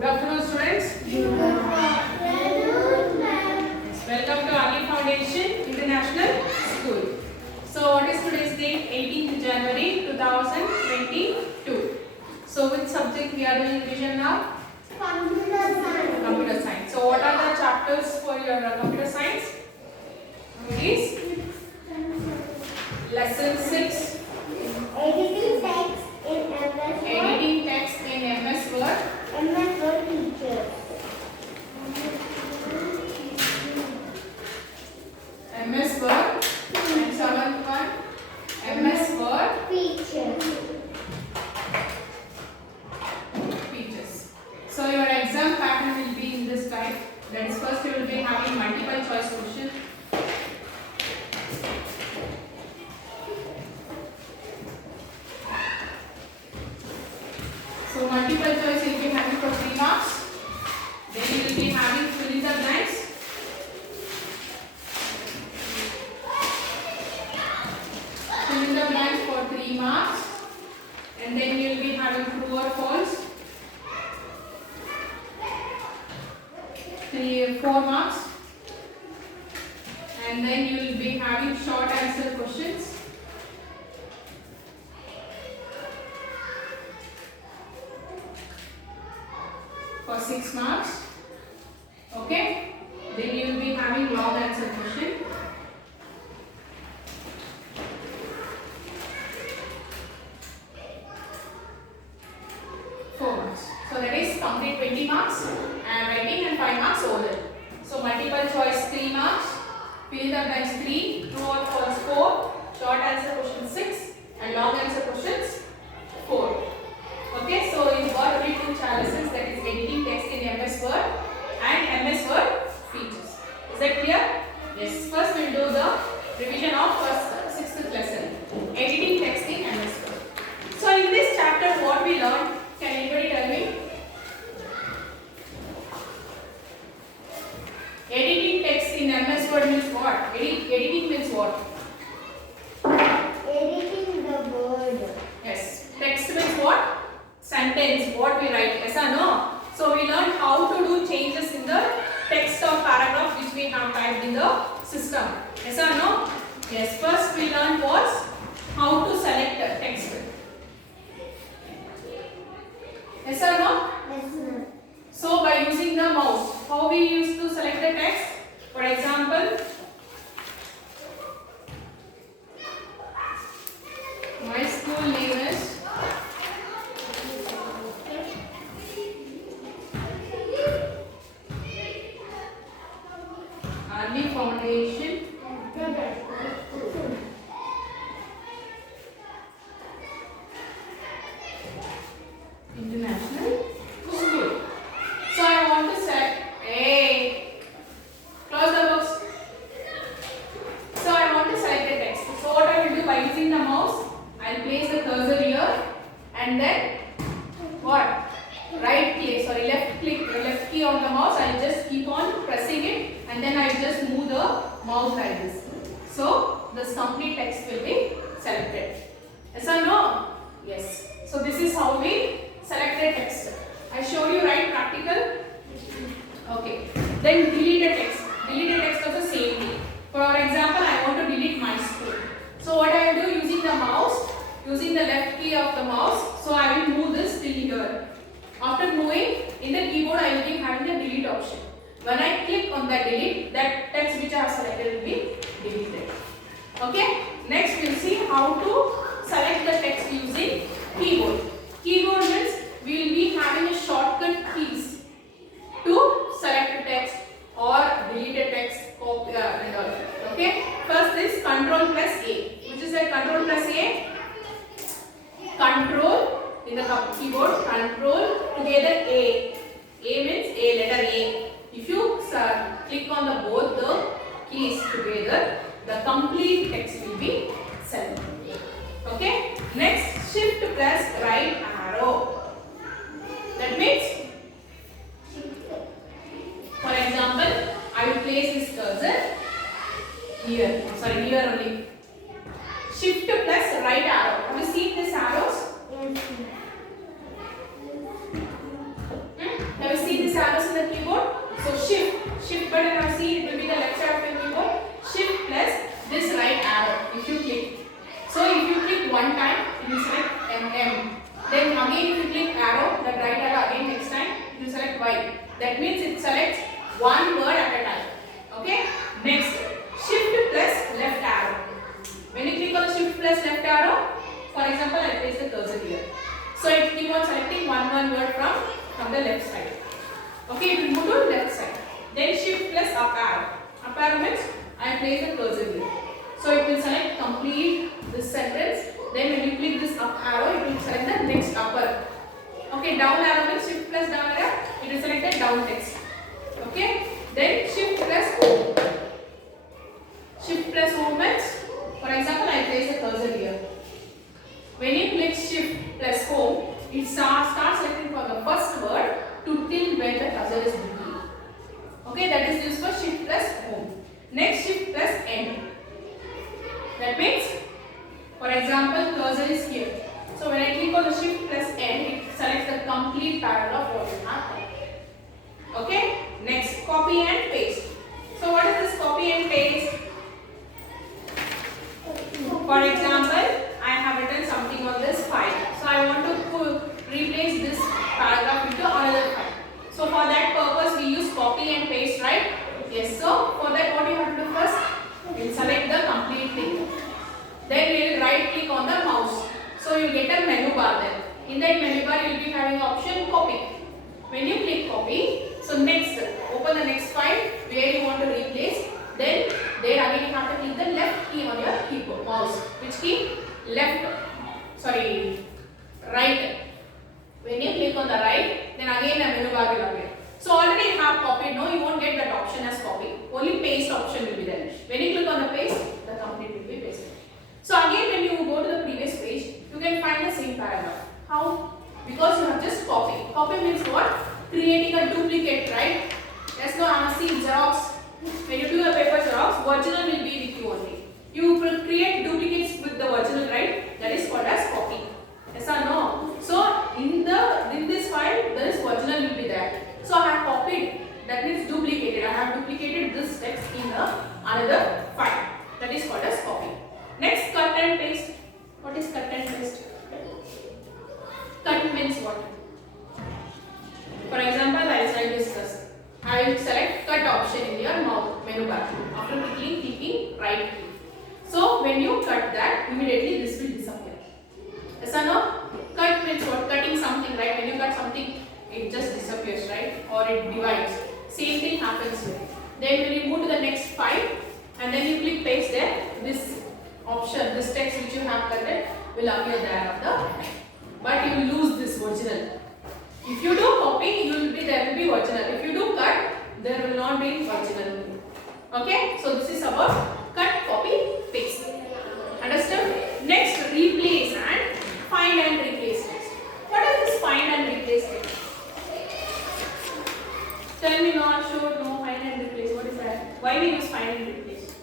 Good afternoon, students. Good afternoon, ma'am. Welcome to Ali Foundation International School. So, what is today's date? 18th January 2022. So, which subject we are doing revision now? Computer science. Computer science. So, what are the chapters for your computer science? Please. Lesson 6. Editing text in MS Word. Editing text in MS Word. MS Word features. MS Word. And seventh one. MS Word Features. features. So your exam pattern will be in this type. That is, first you will be having multiple choice question. So multiple choice you will be having for 3 marks. Then you will be having fill in the blanks. Fill in the blanks for 3 marks. And then you will be having true or false. 4 marks. And then you will be having short answer questions. For 6 marks. Okay. Then you will be having long answer question. So that is complete 20 marks and writing and 5 marks oral. So multiple choice 3 marks, fill in the blanks 3, true or false 4, short answer question 6 and long answer questions 4. Okay, so you got only 2 challenges, that is editing text in MS Word and MS Word features. Is that clear? Yes. First we will do the revision of first 6th lesson, editing text in MS Word. So in this chapter what we learned, can anybody tell me? Editing text in MS Word means what? Editing means what? Editing the word. Yes. Text means what? Sentence. What we write. Yes or no? So we learned how to do changes in the text of paragraph which we have typed in the system. Yes or no? Yes. First we learned was how to select the text. Yes or no? Yes, ma'am. So by using the mouse, how we used to select the text? For example, my school name is Ali Foundation International School. So I want to say, hey, close the books. So I want to select the text. So what I will do by using the mouse, I will place the cursor here and then what? Left key on the mouse. I will just keep on pressing it and then I will just move the mouse like this. So this complete text will be selected. Yes or no? Yes. So this is how we select the text. I showed you, right, practical. Okay. Then delete the text. Delete the text also same way. For example, I want to delete my school. So what I will do using the mouse, using the left key of the mouse, so I will move this till here. After moving, in the keyboard I will be having the delete option. When I click on the delete, that text which I have selected will be deleted. Okay. Next we will see how to select the text using keyboard. Keyboard means we will be having a shortcut keys to select a text or delete a text and all. Okay. First is Control plus A. Which is a Control plus A? Control in the keyboard. Control together A. A means A, letter A. If you click on the both the keys together, the complete text will be selected. Okay. Next, Shift plus right arrow. That means, for example, I will place this cursor here. Here only. Shift plus right arrow. Have you seen these arrows? Yes, ma'am. Have you and M. Then again if you click arrow, that right arrow again next time you select Y. That means it selects one word at a time. Okay. Next, shift plus left arrow. When you click on the shift plus left arrow, for example, I place the cursor here. So it keep on selecting one word from the left side. Okay, it will move to left side. Then shift plus up arrow. Up arrow means I place the cursor here. So it will select complete this sentence. Then when you click this up arrow, it will select the next upper. Okay, down arrow means shift plus down arrow, it will select the down text. Okay, then shift plus home. Shift plus home means, for example, I place the cursor here. When you click shift plus home, it starts selecting for the first word to till where the cursor is moving. Okay, that is used for shift plus home. Next, shift plus end. That means, for example, cursor is here. So when I click on the shift plus end, it selects the complete paragraph what you have typed. Okay. Next, copy and paste. So what is this copy and paste? For example, I have written something on this file. So I want to replace this paragraph into another file. So for that purpose, we use copy and paste, right? Yes. So for that, what you have to do first? You will select the complete thing. Then you will right click on the mouse. So you get a menu bar there. In that menu bar, you will be having option copy. When you click copy, so next, open the next file where you want to replace. Then there again you have to click the left key on your keyboard mouse. Which key? Right. When you click on the right, then again a menu bar will appear. So already you have copied. No, you won't get that option as copy. Only paste option will be there. When you click on the paste, the complete will be pasted. So again, when you go to the previous page, you can find the same paragraph. How? Because you have just copy. Copy means what? Creating a duplicate, right? Yes, no, I have seen Xerox. When you do a paper Xerox, original will be with you only. You create duplicates with the original, right? That is called as copy. Yes or no? So in this file, there is original will be there. So I have copied. That means duplicated. I have duplicated this text in another file. That is called as copy. Next, cut and paste. What is cut and paste? Cut means what? For example, I will discuss. I will select cut option in your menu bar. After clicking right click. So when you cut that, immediately this will disappear. Yes or no? Cut means what? Cutting something, right? When you cut something, it just disappears, right? Or it divides. Same thing happens here. Then when you move to the next file and then you click paste there, this option, this text which you have cut will appear there but you will lose this original. If you do copy, there will be original. If you do cut, there will not be original. Okay? So this is about cut, copy, paste. Understood? Next, replace and find and replace text. What is this find and replace text? Tell me not sure, no, find and replace. What is that? Why we use find and replace?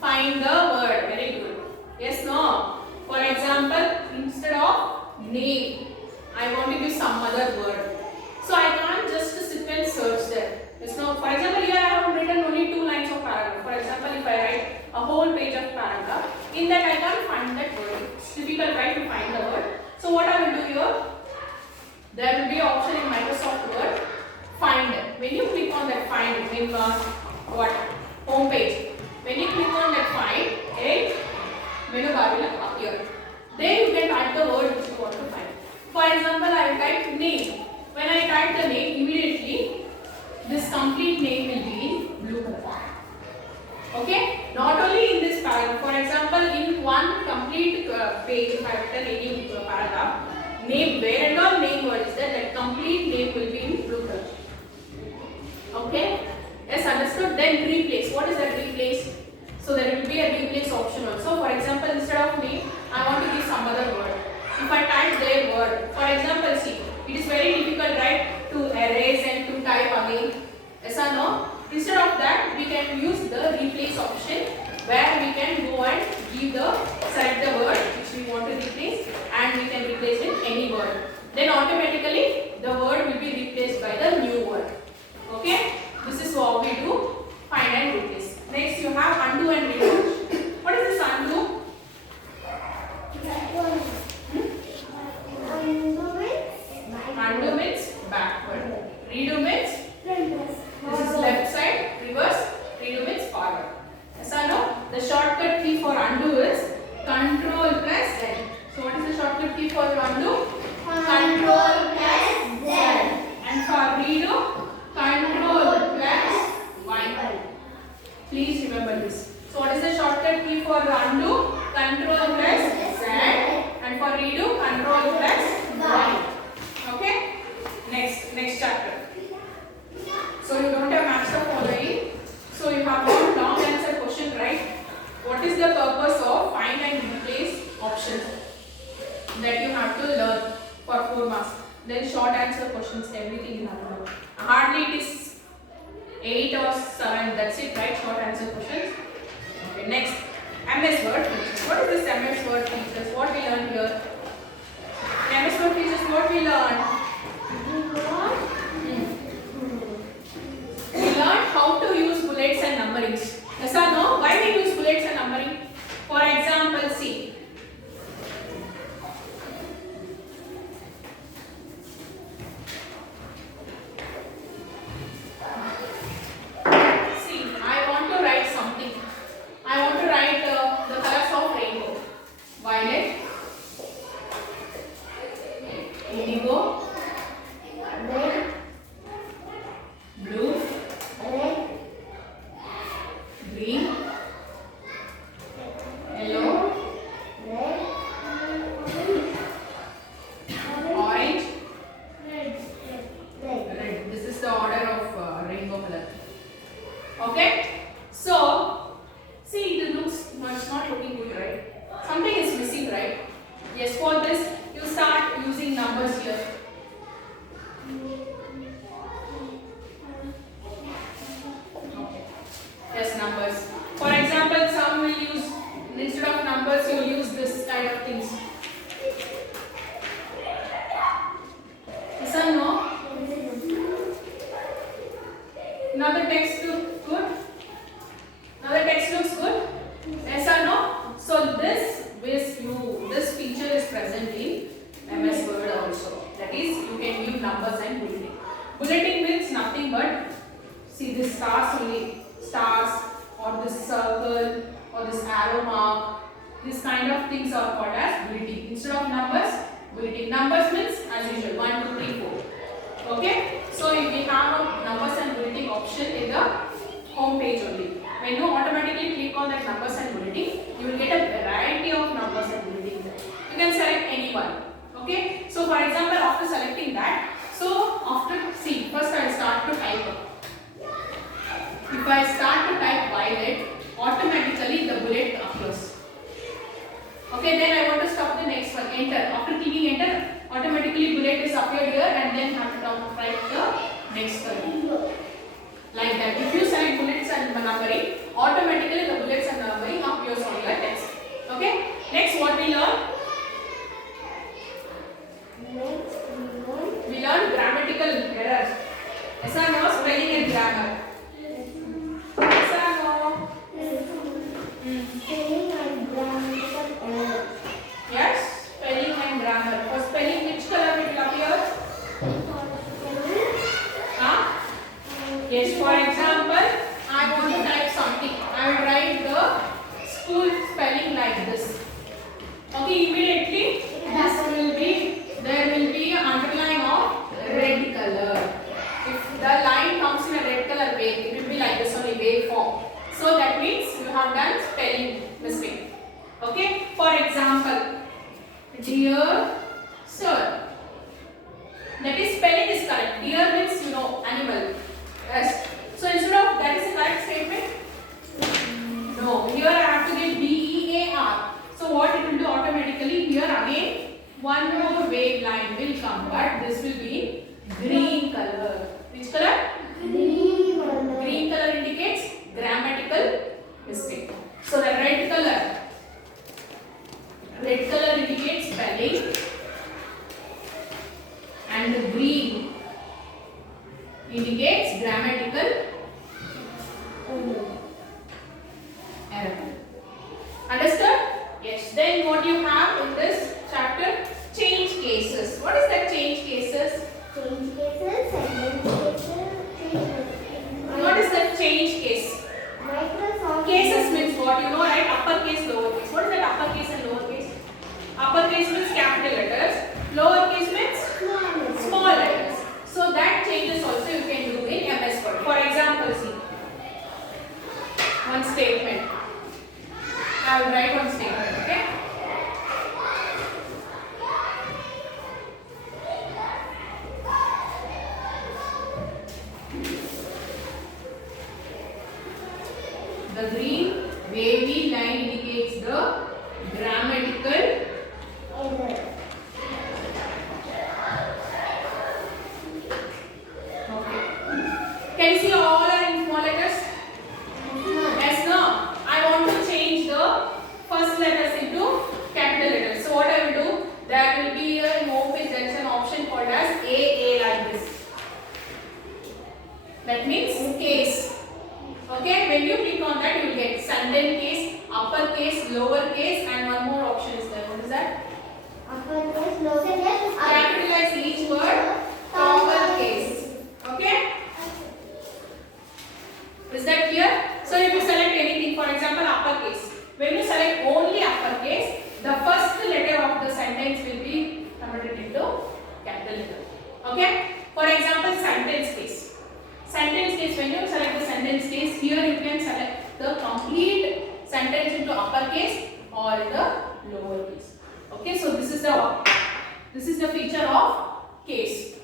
Find the word. Very good. Yes, no. For example, instead of name, I want to use some other word. So I can't just sit and search there. Yes, no. For example, here I have written only 2 lines of paragraph. For example, if I write a whole page of paragraph, in that I can't find that word. It's difficult, right, to find the word. So what I will do here? There will be an option in Microsoft Word, find. When you click on that find, in what? Home page. When you click on that find, a menu bar will appear. Then you can type the word which you want to find. For example, I will type name. When I type the name, immediately this complete name will be in blue color. Okay? Not only in this paragraph. For example, in one complete page, if I have written any paragraph, name, where and all name word is there, that complete name will be in blue color. Okay? Yes, understood? Then replace. What is that replace? So there will be a replace option also. For example, instead of name, I want to give some other word. If I type their word, for example, see, it is very difficult, right, to erase and to type again. Yes or no? Instead of that, we can use the replace option where we can go and select the word which we want to replace and we can replace with any word. Then automatically the word will be replaced by the new word. Okay? This is what we do, find and replace. Next you have undo and redo. What is this undo? that you have to learn for 4 marks. Then short answer questions, everything you have to learn. Hardly it is 8 or 7. That's it, right? Short answer questions. Okay, next. MS Word features. What is this MS Word features? What we learn here? MS Word features, what we learn? We learned how to use bullets and numberings. Yes or no? Why we use bullets and numbering? For example, see. See, I want to write something. I want to write the colors of rainbow. Violet, indigo, Red, blue, red, green, yellow, red, orange, red. red. This is the order of rainbow color. Okay? So, see, it looks much not looking good, right? Something is missing, right? Yes, for this, you start using numbers here. Okay. Yes, numbers. For example, some will use, instead of numbers, you will use this kind of things. Yes or no? Now the text looks good. Now the text looks good. Yes or no? So this feature is present in MS Word also. That is, you can give numbers and bulleting. Bulleting means nothing but, see, this stars only, stars or this circle or this arrow mark. This kind of things are called as bulleting. Instead of numbers, bulleting. Numbers means as usual 1, 2, 3, 4. Okay? So we have a numbers and bulleting option in the home page only. When you automatically click on that numbers and bulleting, you will get a variety of numbers and bulleting there. You can select any one. Okay? So for example, after selecting that, so after, see, first I will start to type. If I start to type violet, automatically the bullet appears. Okay, then I want to stop the next one, enter. After clicking enter, automatically bullet is appeared here and then have to write the next one. Like that. If you select bullets and numbering, automatically the bullets and numbering appears on your text. Okay? Next, what we learn? We learn grammatical errors. Yes or no? Spelling and grammar. Yes or no? Spelling and grammatical error. Yes? Spelling and grammar. For spelling, which color it will appear? Huh? Yes, for example, I want to type something. I will write the school spelling like this. Okay, immediately there will be an underline of red color. If the line comes in a red color wave, it will be like this only, wave form. So that means you have done spelling mistake. Okay, for example, dear sir. That is, spelling is correct. Deer means, you know, animal. Yes. So instead of that is a correct statement? No. Here I have to get DEAR. So what it will do automatically? Here again one more wave line will come, but this will be green color. Which color? Green color. Green color indicates grammatical mistake. So the red color indicates spelling, and the green indicates grammatical error. Understood? Yes. Then what you have in this chapter? Change cases. What is that change cases? Change cases, sentence cases, What is that change case? Microsoft Cases means what? You know, right? Uppercase, lowercase. What is that uppercase and lowercase? Uppercase means capital letters. Lowercase means small letters. So that changes also you can do in MS Word. For example, see. One statement. I will write one statement, okay? Capitalize each word. Toggle case. Okay? Is that clear? So if you select anything, for example, uppercase. When you select only uppercase, the first letter of the sentence will be converted into capital letter. Okay? For example, sentence case. Sentence case, when you select the sentence case, here you can select the complete sentence into uppercase or in the lower case. Okay, so this is the feature of case.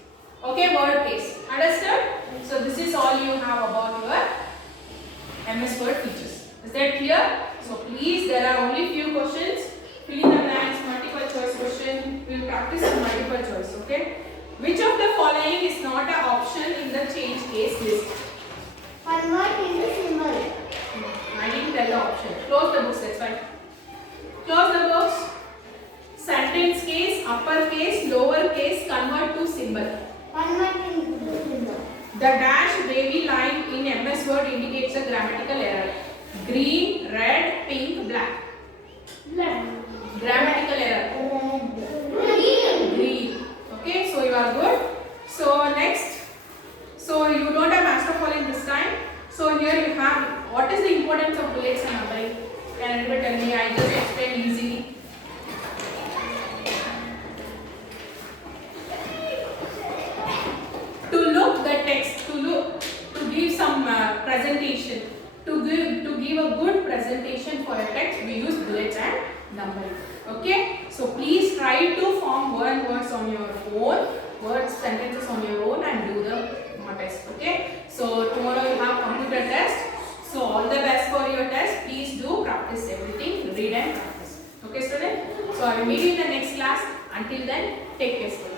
Okay, word case. Understood? So this is all you have about your MS Word features. Is that clear? So please, there are only few questions. Fill in the blanks, multiple choice question. We will practice on multiple choice. Okay. Which of the following is not an option in the change case list? Convert into symbol. I didn't tell the option. Close the books. That's fine. Close the books. Sentence case, uppercase, lower case, convert to symbol. Convert into symbol. The dash wavy line in MS Word indicates a grammatical error. Green, red, pink, black. Black. Grammatical error. Red. Green. Okay, so you are good. So next, so you don't have master calling this time. So here you have, what is the importance of bullets and numbering? Can anybody tell me? I just explained easily. To look the text, to give some presentation, to give a good presentation for a text, we use bullets and numbering. Okay, so please try to form words on your own, sentences on your own, and do the test. Okay, so tomorrow you have computer test. So all the best for your test. Please do practice everything, read and practice. Okay, student. So I will meet you in the next class. Until then, take care, student.